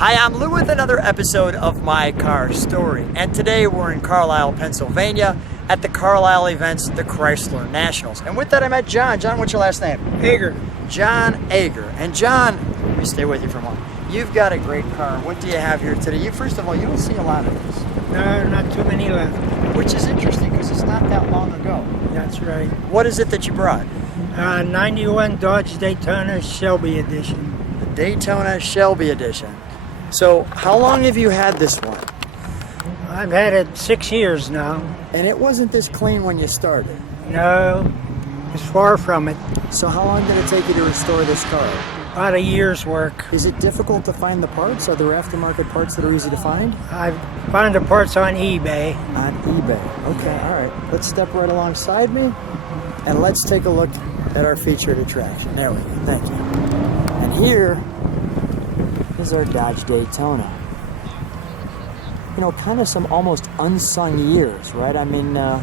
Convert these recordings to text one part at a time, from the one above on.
Hi, I'm Lou with another episode of My Car Story, and today we're in Carlisle, Pennsylvania at the Carlisle events, the Chrysler Nationals. And with that I met John. John, what's your last name? Ager. John Ager. And John, let me stay with you for a moment. You've got a great car. What do you have here today? First of all, you don't see a lot of these. No, not too many left. Which is interesting because it's not that long ago. That's right. What is it that you brought? 91 Dodge Daytona Shelby edition. The Daytona Shelby edition. So, how long have you had this one? I've had it 6 years now. And it wasn't this clean when you started? No, it's far from it. So how long did it take you to restore this car? About a year's work. Is it difficult to find the parts? Are there aftermarket parts that are easy to find? I find the parts on eBay. On eBay. Okay, all right. Let's step right alongside me and let's take a look at our featured attraction. There we go. Thank you. And here is our Dodge Daytona. You know, kind of some almost unsung years, right? I mean, the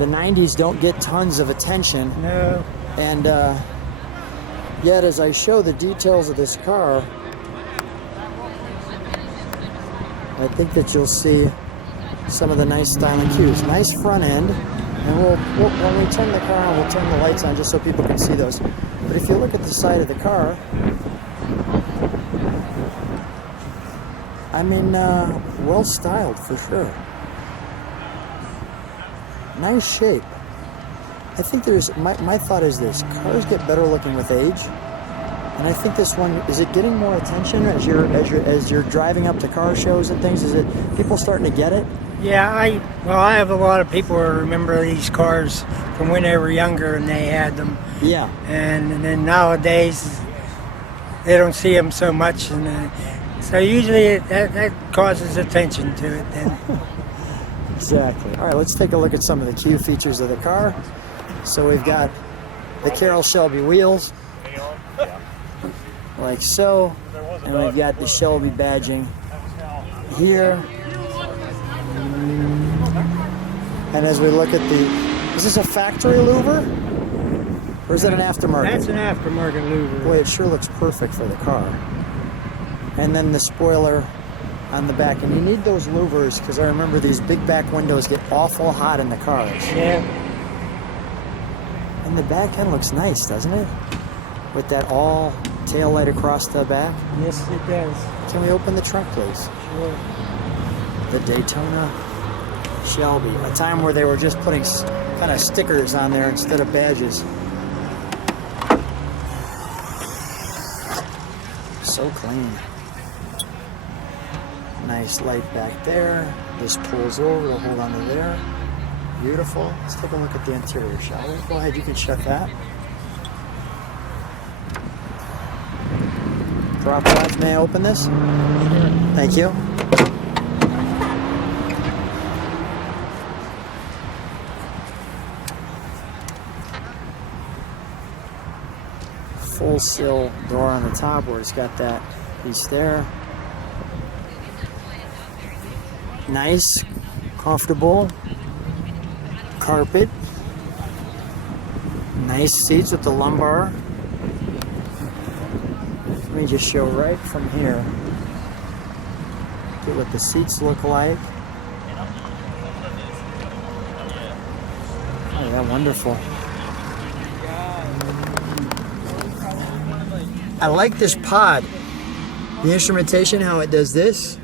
90s don't get tons of attention. No. And yet, as I show the details of this car, I think that you'll see some of the nice styling cues. Nice front end. And when we turn the car on, we'll turn the lights on just so people can see those. But if you look at the side of the car, I mean, well styled for sure. Nice shape. I think my thought is this: cars get better looking with age, and I think this one is it getting more attention as you're driving up to car shows and things. Is it people starting to get it? Yeah, I have a lot of people who remember these cars from when they were younger and they had them. Yeah. And then nowadays they don't see them so much, and so usually that causes attention to it then. Exactly. All right, let's take a look at some of the key features of the car. So we've got the Carroll Shelby wheels, like so, and we've got the Shelby badging here. And as we look at is this a factory louver? Or is it an aftermarket? That's an aftermarket louver. Boy, it sure looks perfect for the car. And then the spoiler on the back. And you need those louvers because I remember these big back windows get awful hot in the cars. Yeah. And the back end looks nice, doesn't it? With that all tail light across the back. Yes, it does. Can we open the trunk, please? Sure. The Daytona Shelby. A time where they were just putting kind of stickers on there instead of badges. So clean. Nice light back there. This pulls over, it'll hold onto there. Beautiful. Let's take a look at the interior, shall we? Go ahead, you can shut that. Drop left, may I open this? Thank you. Full sill door on the top where it's got that piece there. Nice, comfortable carpet. Nice seats with the lumbar. Let me just show right from here. Get what the seats look like. Oh yeah, wonderful. I like this pod. The instrumentation, how it does this.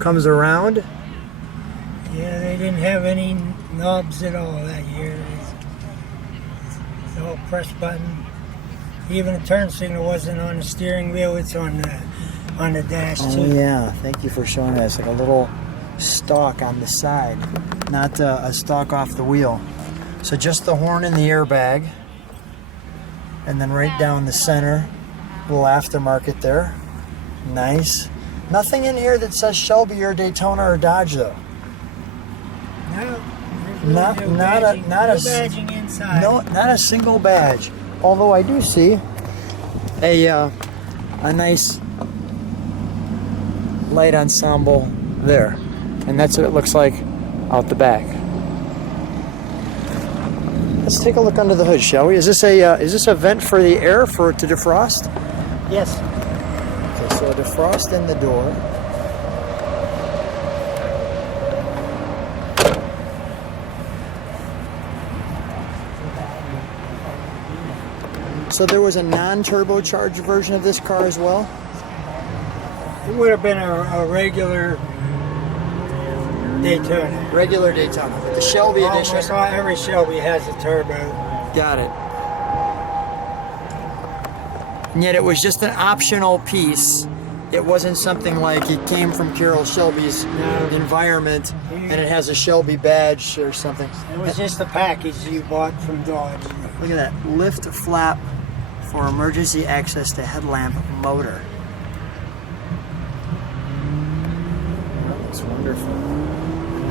Comes around. Yeah, they didn't have any knobs at all that year. It's all press button. Even the turn signal wasn't on the steering wheel, it's on the dash too. Oh yeah, thank you for showing us. Like a little stalk on the side, not a stalk off the wheel. So just the horn and the airbag. And then right down the center, little aftermarket there. Nice. Nothing in here that says Shelby or Daytona or Dodge though. No, Not a badging inside. No, not a single badge. Although I do see a nice light ensemble there, and that's what it looks like out the back. Let's take a look under the hood, shall we? Is this a vent for the air to defrost? Yes. Okay, so So defrost in the door. So there was a non-turbocharged version of this car as well? It would have been a regular Daytona. Regular Daytona. The Shelby edition. Almost every Shelby has a turbo. Got it. And yet it was just an optional piece. It wasn't something like it came from Carroll Shelby's environment and it has a Shelby badge or something. It was just a package you bought from Dodge. Look at that. Lift flap for emergency access to headlamp motor. That looks wonderful. And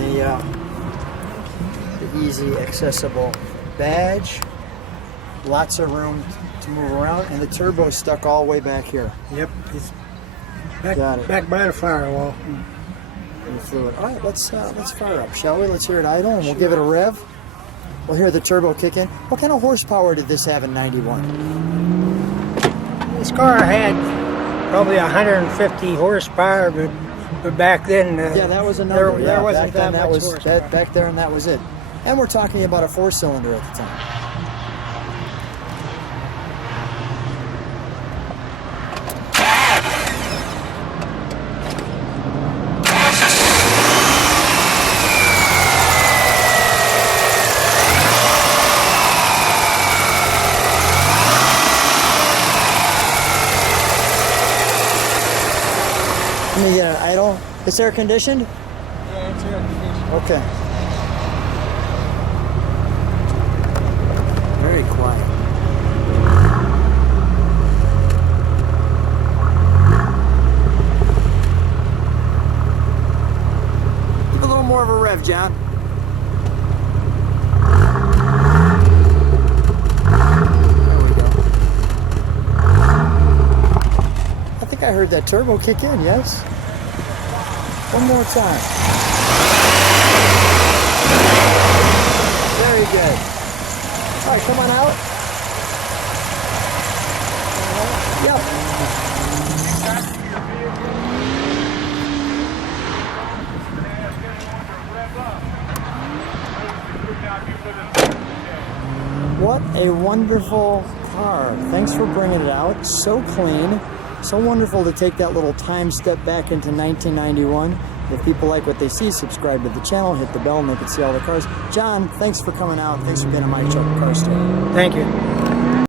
the easy accessible badge. Lots of room to move around, and the turbo stuck all the way back here. Yep, it's Got it. back by the firewall. And the fluid. All right, let's fire up, shall we? Let's hear it idle, and we'll give it a rev. We'll hear the turbo kick in. What kind of horsepower did this have in '91? This car had probably 150 horsepower, but back then Yeah, that was a number. there wasn't back then, that much horsepower. back there, and that was it. And we're talking about a 4-cylinder at the time. Let me get an idle. It's air conditioned? Yeah, it's air conditioned. Okay. Very quiet. Give a little more of a rev, John. There we go. I think I heard that turbo kick in, yes? One more time. Very good. All right, come on out. What a wonderful car. Thanks for bringing it out. So clean. So wonderful to take that little time step back into 1991. If people like what they see, subscribe to the channel, hit the bell, and they can see all the cars. John, thanks for coming out. Thanks for being a My Truck Car Story. Thank you.